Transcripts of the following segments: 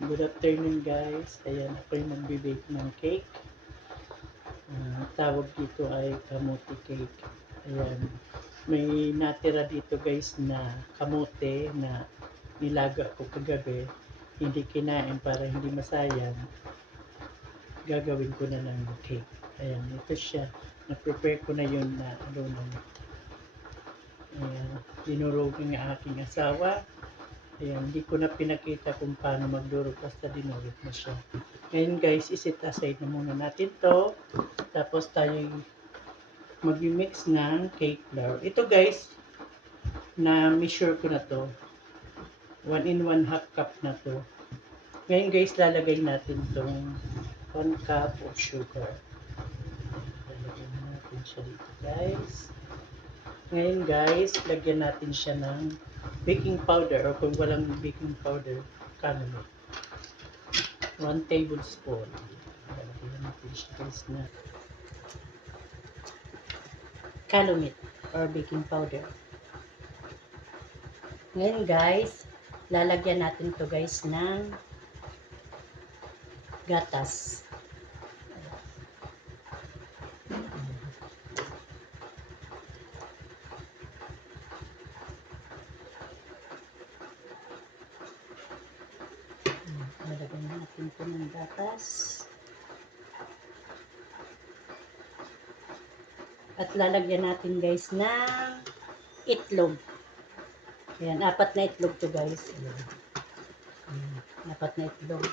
Good afternoon guys. Ayan, ako yung magbe-bake ng cake. Tawag dito ay kamote cake. Ayan. May natira dito guys na kamote na nilaga ko kagabi. Hindi kinain para hindi masayang. Gagawin ko na ng cake. Ayan, ito siya. Na-prepare ko na yun na ano na. Ayan, dinurog ng aking asawa. Ayan, hindi ko na pinakita kung paano magdurog basta dinurog na siya. Ngayon guys, iset aside na muna natin to. Tapos tayo mag-mix ng cake flour. Ito guys, na measure ko na to. 1 in 1 half cup na to. Ngayon guys, lalagay natin tong 1 cup of sugar. Lalagay natin siya dito guys. Ngayon guys, lagyan natin siya ng baking powder o kung walang baking powder, caramel. 1 tablespoon. Lalagyan natin siya guys na calumet or baking powder. Ngayon guys, lalagyan natin to guys ng gatas. Lalagyan natin to ng gatas. At lalagyan natin guys ng itlog. Ayan, 4 na itlog to guys. Ayan. 4 na itlog.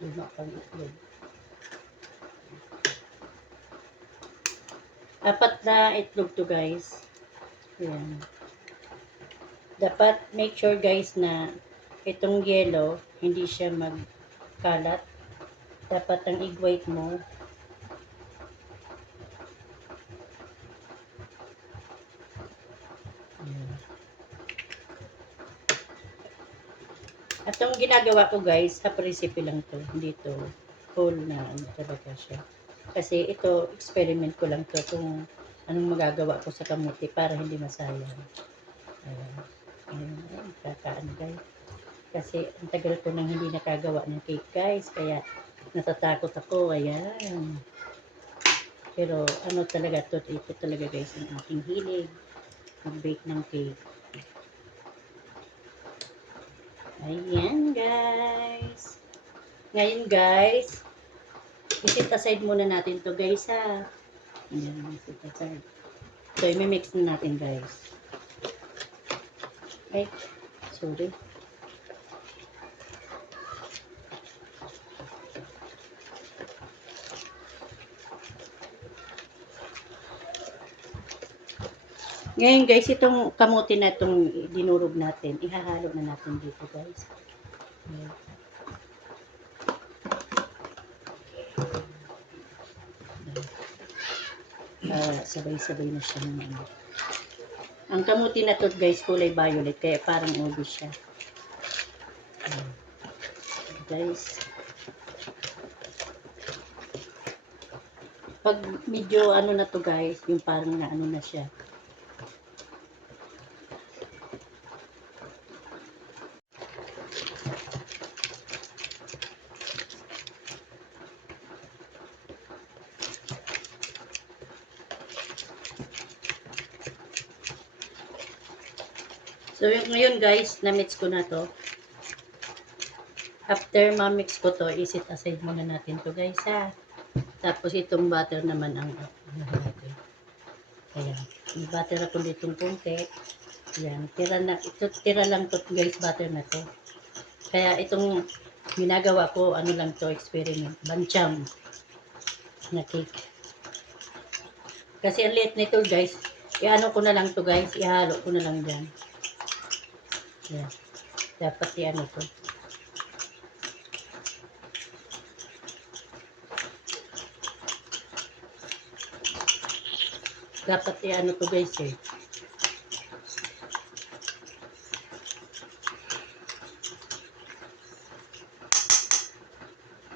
Lima pang itlog. 4 na itlog to guys. Ayan. Dapat make sure guys na itong yellow hindi siya magkalat. Dapat ang egg white mo at yung ginagawa ko guys, half recipe lang to. Hindi to whole na ano talaga siya. Kasi ito, experiment ko lang to kung anong magagawa ko sa kamuti para hindi masayang. Ayan. Ayan. Kakaano guys. Kasi ang tagal ko nang hindi nakagawa ng cake guys. Kaya natatakot ako. Ayan. Pero ano talaga to, ito talaga guys ang aking hilig. Mag-bake ng cake. Ayan guys. Ngayon guys, iset aside muna natin to guys ha. Ayan, iset aside. So, i-mix na natin guys. Ay, sorry. Ngayon guys, itong kamote na itong dinurog natin, ihahalo na natin dito guys. Ayan. Sabay-sabay na siya ng ano. Ang kamuti na to guys, kulay violet, kaya parang ube siya. Ayan. Guys, pag medyo ano na to guys, yung parang na ano na siya. So, ngayon guys, na-mix ko na to. After ma-mix ko to, iset aside muna natin to guys ha. Tapos itong butter naman ang natin. Ayan. May butter ako ditong konti. Ayan. Tira lang to guys, butter na to. Kaya itong ginagawa ko, ano lang to, experiment. Bancham na cake. Kasi ang liit nito guys, i-ano ko na lang to guys, ihalo ko na lang dyan. Ayan. Dapat i-ano to. Dapat i-ano to guys eh.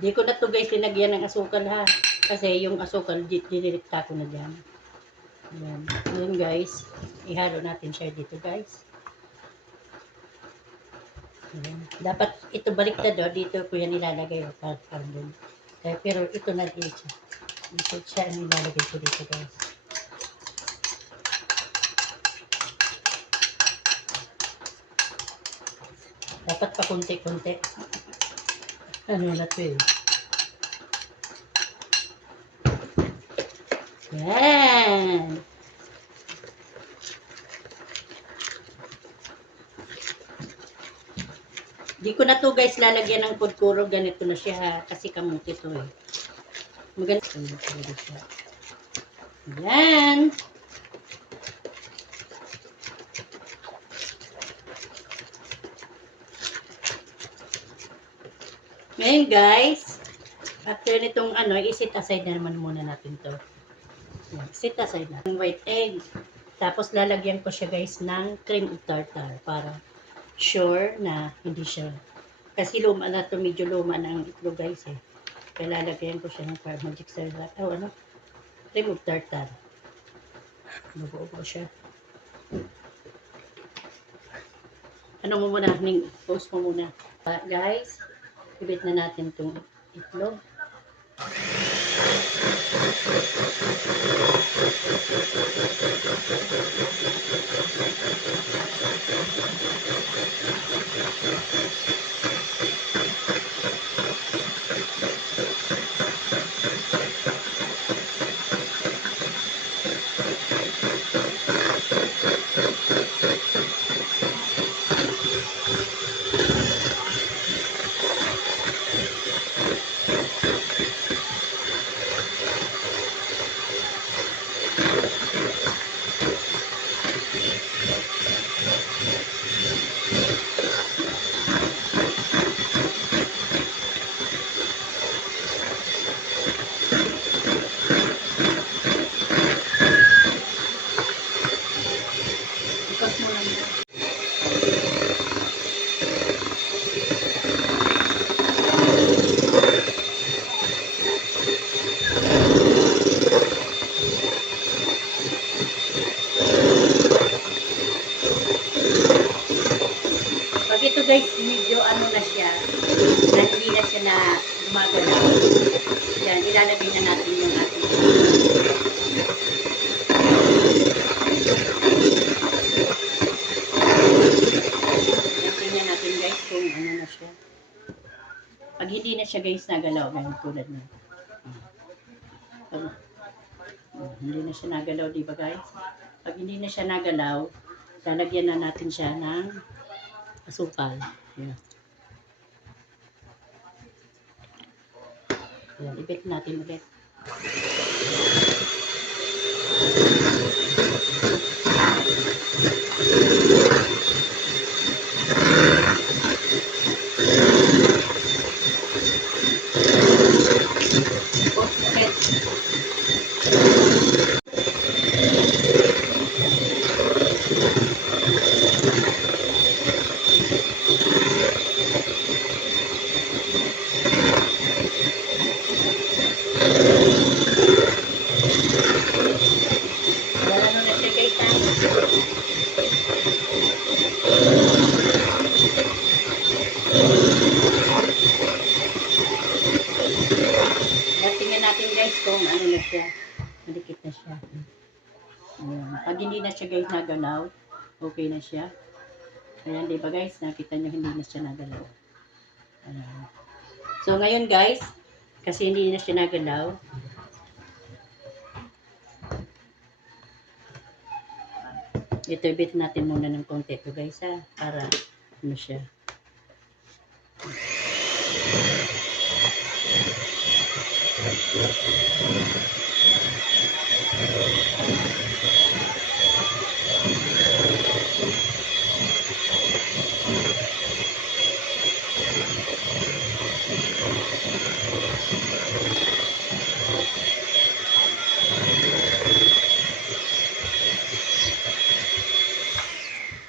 Di ko na to guys linagyan ng asukal ha. Kasi yung asukal, dinilikta ko na dyan. Ayan. Ayan guys. Ihalo natin siya dito guys. Ayan. Dapat ito baliktad o. Dito ko yan ilalagay o. Parang doon. Pero ito na dito. Dito siya ang ilalagay ko dito guys. Dapat pa konti-konti. Ano na ito eh. Yan. Di ko na to guys lalagyan ng pudkuro. Ganito na siya ha. Kasi kamuti to eh. Maganda. Siya. Yan. Ngayon guys, after nitong ano, i-set aside na naman muna natin to. Yan, set aside na. White egg. Tapos lalagyan ko siya guys ng cream of tartar para sure na hindi siya. Kasi luma na to, medyo luma na ang itlog guys eh. Kaya lalagyan ko siya ng magic syrup. Oh, ano? Cream of tartar. Mabuo siya. Ano mo muna? Post mo muna. Guys, ibit na natin itong itlog. Ikas mo lang. Pag ito guys, medyo ano na siya, na hindi na siya na gumagalaw. Yan, ilalagay na natin yung ating tingnan natin guys kung ano na siya. Pag hindi na siya guys nagalaw, ganyan tulad na. Hindi na siya nagalaw, di ba guys? Pag hindi na siya nagalaw, lalagyan na natin siya ng asukal. Yan. Yan, ibit natin ulit. Tingnan natin guys kung ano na siya. Malikit na siya. Ayan. Pag hindi na siya guys nagalaw, okay na siya. Ayan, diba guys? Nakita nyo hindi na siya nagalaw. Ayan. So ngayon guys, kasi hindi na siya nagalaw, ito ibit natin muna ng konti ito guys ha. Para ano siya.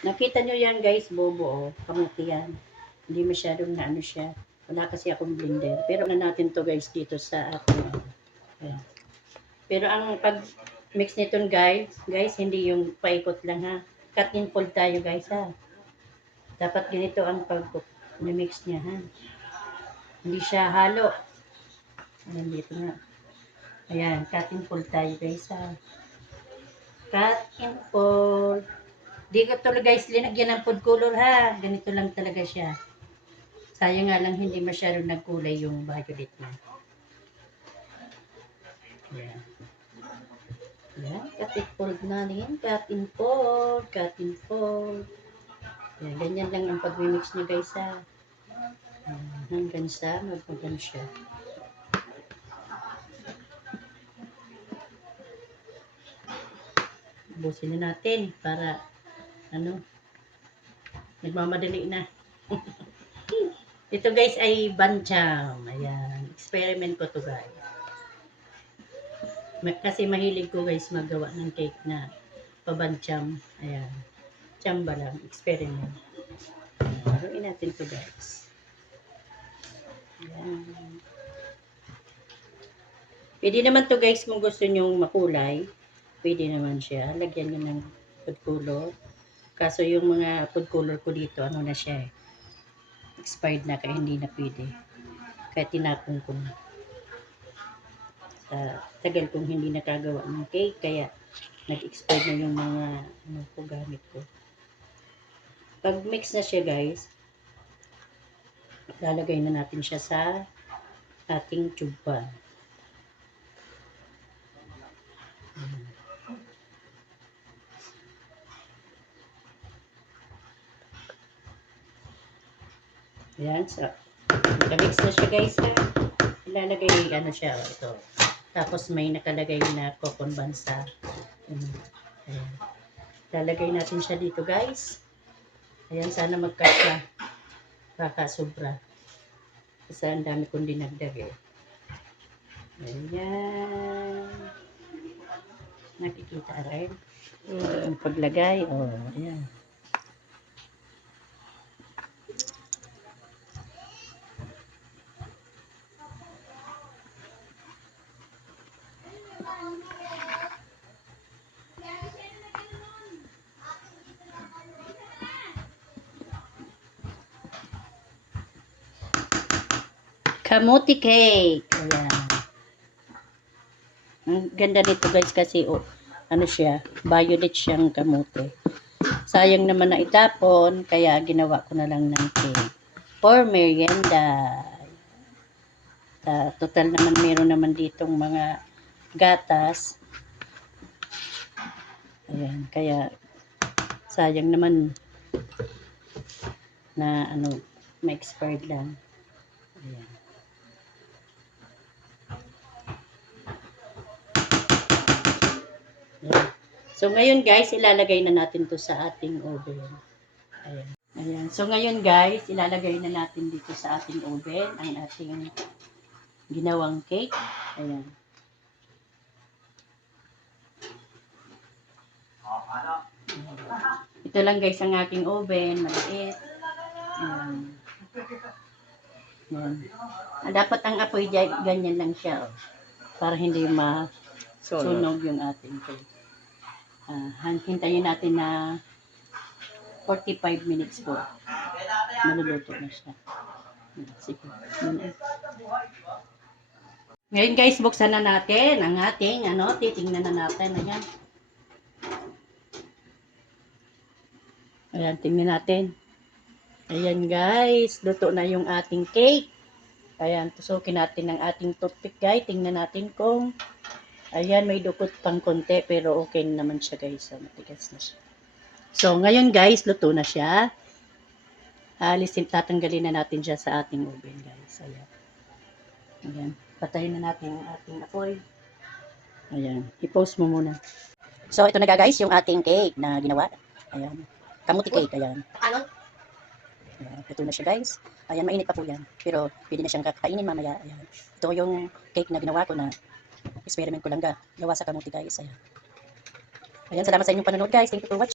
Nakita nyo yan guys, bobo oh. Kamuti yan. Hindi masyadong na ano siya. Wala kasi akong blender. Pero na natin to guys dito sa ating. Ayan. Pero ang pag mix nito guys, hindi yung paikot lang ha. Cut and fold tayo guys ha. Dapat ganito ang pag-mix niya ha. Hindi siya halo. Ayan dito nga. Ayan, cut and fold tayo guys ha. Cut and fold. Di ko to guys linagyan ng food color ha. Ganito lang talaga siya. Sayang nga lang hindi masyado nagkulay yung violet niya. Ayan. Ayan, cut and fold na rin. Cut and fold. Cut and fold. Ayan, ganyan lang ang pag-mix niya guys ha. Ayan, hanggang sa magpagan siya. Ubusin na natin para nagmamadali na. Ito guys ay bancham. Ayan, experiment ko to guys. Kasi mahilig ko guys magawa ng cake na pabancham. Ayan, chamba lang, experiment. Haluin natin to guys. Ayan. Pwede naman to guys kung gusto nyo makulay. Pwede naman siya. Lagyan nyo ng food color. Kaso yung mga food color ko dito, ano na siya eh. Expired na kaya hindi na pwede. Kaya tinapon ko na. Sa tagal kong hindi nakagawa ng cake, kaya nag-expired na yung mga gamit ko. Pag mix na siya guys, lalagay na natin siya sa ating tube pan. Ayan, so, naka-mix na siya guys ha. Ilalagay, siya, ito. Tapos may nakalagay na cocoa buns sa, ayan. Lalagay natin siya dito guys. Ayan, sana magkasya. Baka sobra. Kasi ang dami kong dinagdag eh. Ayan. Nakikita rin. Ang paglagay, ayan. Kamuti cake. Ayan. Ang ganda nito guys kasi siya, violet siyang kamuti. Sayang naman na itapon, kaya ginawa ko na lang ng cake. For merienda. Total naman meron naman ditong mga gatas. Ayan, kaya sayang naman na ma-expired lang. Ayan. Ayan. So ngayon guys, ilalagay na natin to sa ating oven. Ayan. Ayan. So ngayon guys, ilalagay na natin dito sa ating oven ang ating ginawang cake. Ayan. Ito lang guys ang aking oven, maliit. Ayan. Dapat ang apoy ganyan lang siya, para hindi masunog yung ating cake. Hintayin natin na 45 minutes po. Maluluto na siya. Sige. Ngayon guys, buksan na natin ang ating titingnan na natin. Ayan. Ayan, tingnan natin. Ayan guys, luto na yung ating cake. Ayan, tusukin natin ang ating toothpick guys. Tingnan natin kung, ayan, may dukot pang konti, pero okay naman siya guys. So, matigas na siya. So, ngayon guys, luto na siya. Tatanggalin na natin siya sa ating oven guys. Ayan. Ayan, patayin na natin ang ating apoy. Ayan, i-post mo muna. So, ito na guys, yung ating cake na ginawa. Ayan, kamuti cake, ayan. Ayan, ito na siya guys. Ayan, mainit pa po yan. Pero pwede na siyang kakainin mamaya. Ayan. Ito yung cake na ginawa ko na experiment ko lang gawa sa kamuti guys. Ayan. Ayan, salamat sa inyong panonood guys. Thank you for watching.